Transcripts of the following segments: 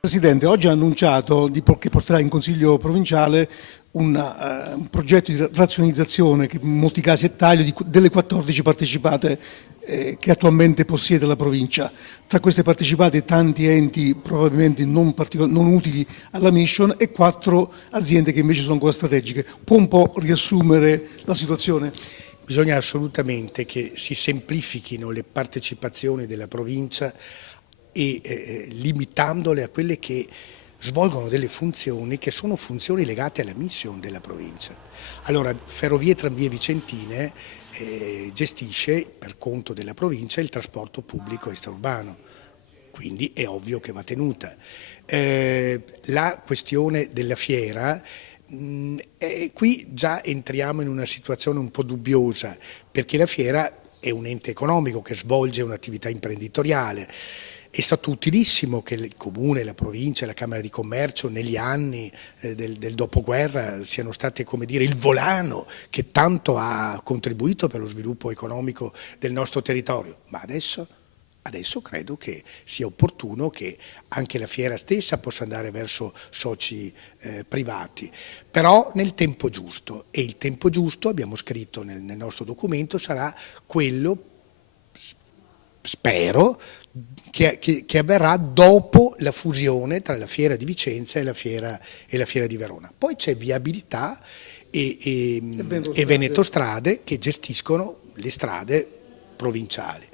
Presidente, oggi ha annunciato che porterà in Consiglio provinciale un progetto di razionalizzazione che in molti casi è taglio delle 14 partecipate che attualmente possiede la provincia. Tra queste partecipate tanti enti probabilmente non utili alla mission e 4 aziende che invece sono ancora strategiche. Può un po' riassumere la situazione? Bisogna assolutamente che si semplifichino le partecipazioni della provincia e limitandole a quelle che svolgono delle funzioni che sono funzioni legate alla mission della provincia. Allora, Ferrovie e Tramvie Vicentine gestisce per conto della provincia il trasporto pubblico extraurbano, quindi è ovvio che va tenuta. La questione della fiera, qui già entriamo in una situazione un po' dubbiosa, perché la fiera è un ente economico che svolge un'attività imprenditoriale. È stato utilissimo che il Comune, la Provincia e la Camera di Commercio negli anni del dopoguerra siano state, come dire, il volano che tanto ha contribuito per lo sviluppo economico del nostro territorio, ma adesso credo che sia opportuno che anche la fiera stessa possa andare verso soci privati, però nel tempo giusto, e il tempo giusto, abbiamo scritto nel nostro documento, sarà quello, spero, che avverrà dopo la fusione tra la Fiera di Vicenza e la Fiera di Verona. Poi c'è Viabilità e Veneto Strade che gestiscono le strade provinciali.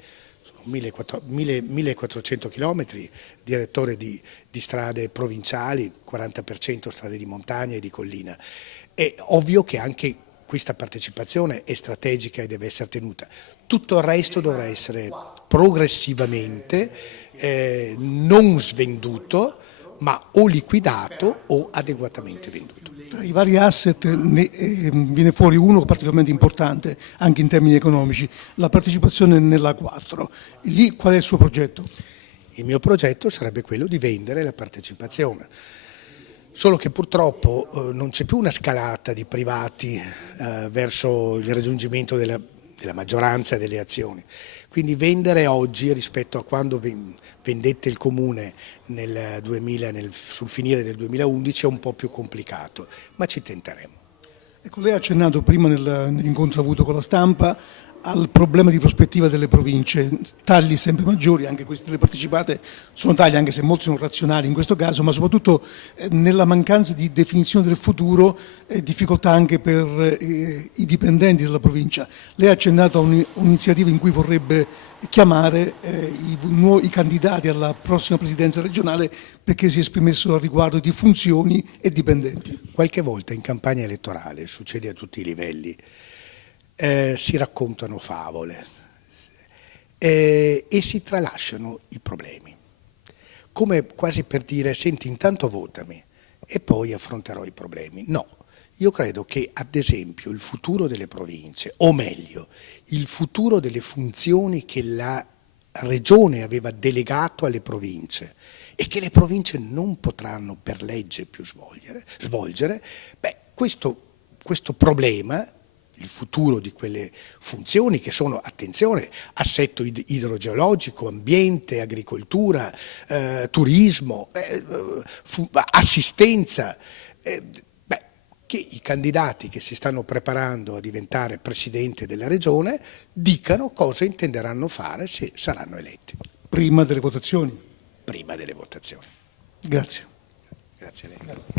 Sono 1400 chilometri, direttore di strade provinciali, 40% strade di montagna e di collina. È ovvio che anche questa partecipazione è strategica e deve essere tenuta. Tutto il resto dovrà essere progressivamente non svenduto, ma o liquidato o adeguatamente venduto. Tra i vari asset viene fuori uno particolarmente importante, anche in termini economici, la partecipazione nella 4. Lì qual è il suo progetto? Il mio progetto sarebbe quello di vendere la partecipazione. Solo che purtroppo non c'è più una scalata di privati verso il raggiungimento della maggioranza delle azioni. Quindi vendere oggi rispetto a quando vendette il Comune sul finire del 2011 è un po' più complicato, ma ci tenteremo. Ecco, lei ha accennato prima nell'incontro avuto con la stampa al problema di prospettiva delle province, tagli sempre maggiori, anche queste delle partecipate sono tagli, anche se molti sono razionali in questo caso, ma soprattutto nella mancanza di definizione del futuro, difficoltà anche per i dipendenti della provincia. Lei ha accennato a un'iniziativa in cui vorrebbe chiamare i candidati alla prossima presidenza regionale perché si esprimessero al riguardo di funzioni e dipendenti. Qualche volta in campagna elettorale, succede a tutti i livelli, si raccontano favole e si tralasciano i problemi, come quasi per dire: senti, intanto votami e poi affronterò i problemi. No, io credo che ad esempio il futuro delle province, o meglio il futuro delle funzioni che la Regione aveva delegato alle province e che le province non potranno per legge più svolgere, questo problema, il futuro di quelle funzioni che sono, attenzione, assetto idrogeologico, ambiente, agricoltura, turismo, assistenza, che i candidati che si stanno preparando a diventare presidente della regione dicano cosa intenderanno fare se saranno eletti. Prima delle votazioni? Prima delle votazioni. Grazie. Grazie a lei. Grazie.